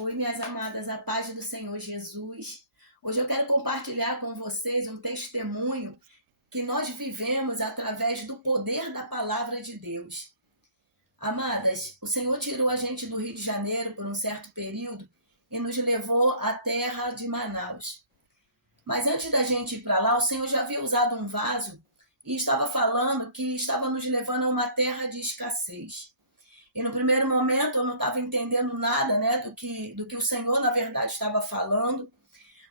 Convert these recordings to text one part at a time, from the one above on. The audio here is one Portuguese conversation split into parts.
Oi, minhas amadas, a paz do Senhor Jesus. Hoje eu quero compartilhar com vocês um testemunho que nós vivemos através do poder da palavra de Deus. Amadas, o Senhor tirou a gente do Rio de Janeiro por um certo período e nos levou à terra de Manaus. Mas antes da gente ir para lá, o Senhor já havia usado um vaso e estava falando que estava nos levando a uma terra de escassez. E no primeiro momento eu não estava entendendo nada, né, do que o Senhor, na verdade, estava falando.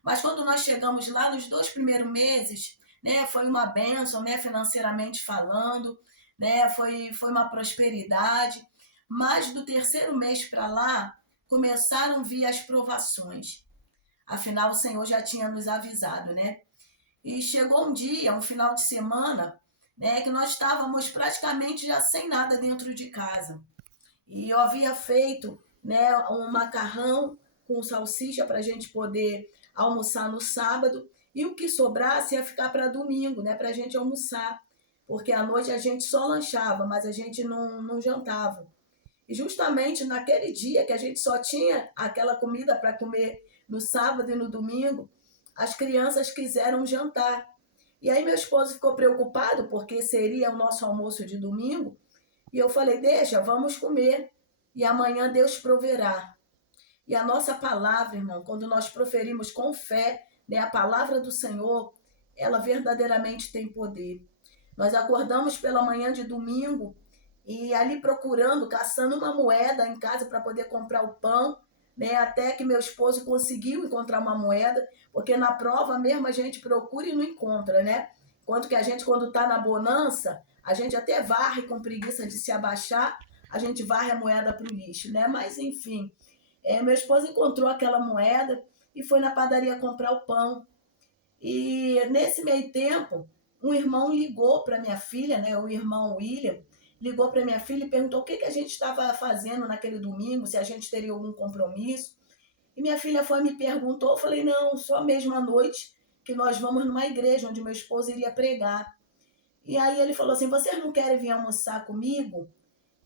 Mas quando nós chegamos lá, nos 2 primeiros meses, né, foi uma bênção, né, financeiramente falando, né, foi uma prosperidade. Mas do terceiro mês para lá, começaram a vir as provações. Afinal, o Senhor já tinha nos avisado, né? E chegou um dia, um final de semana, né, que nós estávamos praticamente já sem nada dentro de casa. E eu havia feito, né, um macarrão com salsicha para a gente poder almoçar no sábado. E o que sobrasse ia ficar para domingo, né, para a gente almoçar. Porque à noite a gente só lanchava, mas a gente não jantava. E justamente naquele dia que a gente só tinha aquela comida para comer no sábado e no domingo, as crianças quiseram jantar. E aí meu esposo ficou preocupado porque seria o nosso almoço de domingo. E eu falei, deixa, vamos comer. E amanhã Deus proverá. E a nossa palavra, irmão, quando nós proferimos com fé, né, a palavra do Senhor, ela verdadeiramente tem poder. Nós acordamos pela manhã de domingo e ali procurando, caçando uma moeda em casa para poder comprar o pão, né, até que meu esposo conseguiu encontrar uma moeda, porque na prova mesmo a gente procura e não encontra, né? Enquanto que a gente, quando está na bonança, a gente até varre com preguiça de se abaixar, a gente varre a moeda para o lixo, né? Mas enfim, meu esposo encontrou aquela moeda e foi na padaria comprar o pão. E nesse meio tempo, um irmão ligou para minha filha, né? O irmão William ligou para minha filha e perguntou o que a gente estava fazendo naquele domingo, se a gente teria algum compromisso. E minha filha foi e me perguntou, eu falei, não, só mesmo à noite que nós vamos numa igreja onde meu esposo iria pregar. E aí ele falou assim, vocês não querem vir almoçar comigo?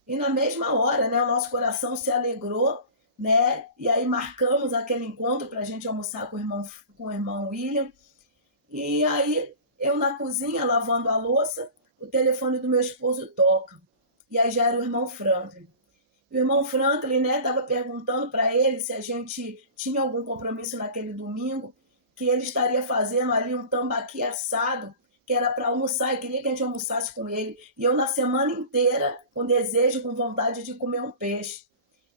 E na mesma hora, né, o nosso coração se alegrou, né? E aí marcamos aquele encontro para a gente almoçar com o irmão William. E aí eu na cozinha lavando a louça, o telefone do meu esposo toca. E aí já era o irmão Franklin. O irmão Franklin, né, estava perguntando para ele se a gente tinha algum compromisso naquele domingo, que ele estaria fazendo ali um tambaqui assado, que era para almoçar, e queria que a gente almoçasse com ele. E eu na semana inteira com desejo, com vontade de comer um peixe.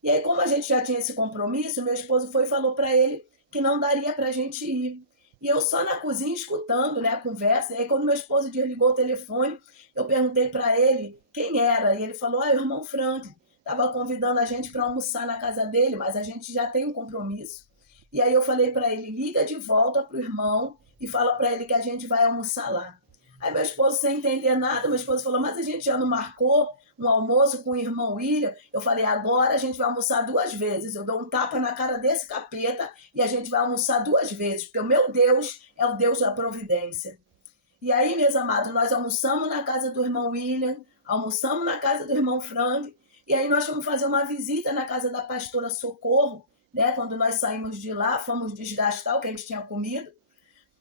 E aí, como a gente já tinha esse compromisso, meu esposo foi e falou para ele que não daria para a gente ir. E eu só na cozinha escutando, né, a conversa. E aí, quando meu esposo desligou o telefone, eu perguntei para ele quem era. E ele falou, é o irmão Franklin. Estava convidando a gente para almoçar na casa dele, mas a gente já tem um compromisso. E aí eu falei para ele, liga de volta pro irmão e fala para ele que a gente vai almoçar lá. Aí meu esposo, sem entender nada, meu esposo falou, mas a gente já não marcou um almoço com o irmão William? Eu falei, agora a gente vai almoçar 2 vezes. Eu dou um tapa na cara desse capeta e a gente vai almoçar 2 vezes, porque o meu Deus é o Deus da providência. E aí, meus amados, nós almoçamos na casa do irmão William, almoçamos na casa do irmão Frank, e aí nós fomos fazer uma visita na casa da pastora Socorro, né? Quando nós saímos de lá, fomos desgastar o que a gente tinha comido,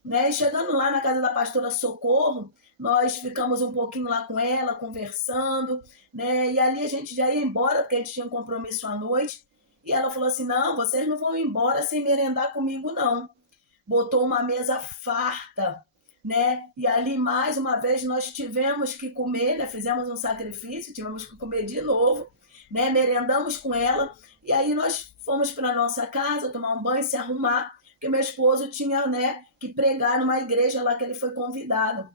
né? E chegando lá na casa da pastora Socorro, nós ficamos um pouquinho lá com ela, conversando, né? E ali a gente já ia embora, porque a gente tinha um compromisso à noite, e ela falou assim, não, vocês não vão embora sem merendar comigo, não. Botou uma mesa farta, né? E ali, mais uma vez, nós tivemos que comer, né? Fizemos um sacrifício, tivemos que comer de novo, né? Merendamos com ela, e aí nós fomos para nossa casa, tomar um banho, se arrumar, porque meu esposo tinha, né, que pregar numa igreja lá que ele foi convidado.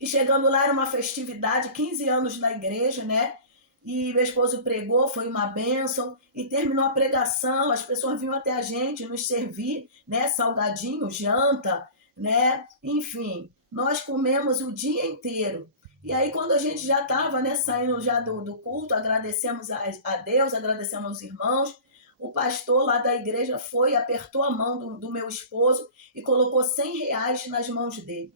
E chegando lá, era uma festividade, 15 anos na igreja, né? E meu esposo pregou, foi uma bênção, e terminou a pregação, as pessoas vinham até a gente nos servir, né, salgadinho, janta, né, enfim, nós comemos o dia inteiro. E aí quando a gente já estava, né, saindo já do culto, agradecemos a Deus, agradecemos aos irmãos, o pastor lá da igreja foi, apertou a mão do meu esposo e colocou R$ 100 nas mãos dele.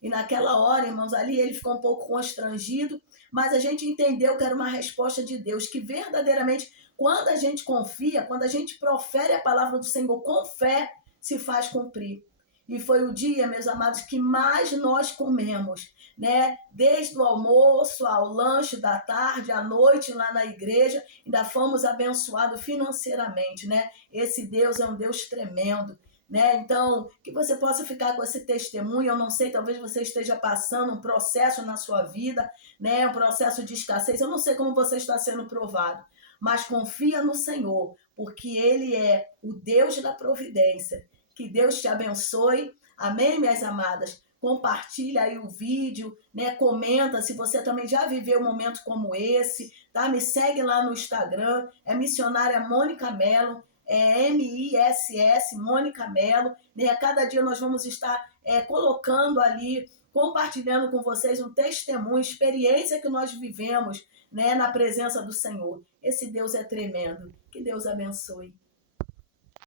E naquela hora, irmãos, ali ele ficou um pouco constrangido, mas a gente entendeu que era uma resposta de Deus, que verdadeiramente Quando a gente confia, quando a gente profere a palavra do Senhor com fé, se faz cumprir. E foi o dia, meus amados, que mais nós comemos, né? Desde o almoço ao lanche da tarde, à noite lá na igreja, ainda fomos abençoados financeiramente, né? Esse Deus é um Deus tremendo, né? Então, que você possa ficar com esse testemunho. Eu não sei, talvez você esteja passando um processo na sua vida, né? Um processo de escassez. Eu não sei como você está sendo provado, mas confia no Senhor, porque Ele é o Deus da providência. Que Deus te abençoe. Amém, minhas amadas? Compartilha aí o vídeo, né? Comenta se você também já viveu um momento como esse, tá? Me segue lá no Instagram, é missionária Mônica Mello, é MISS Mônica Mello, né? A cada dia nós vamos estar colocando ali, compartilhando com vocês um testemunho, experiência que nós vivemos, né? Na presença do Senhor. Esse Deus é tremendo. Que Deus abençoe.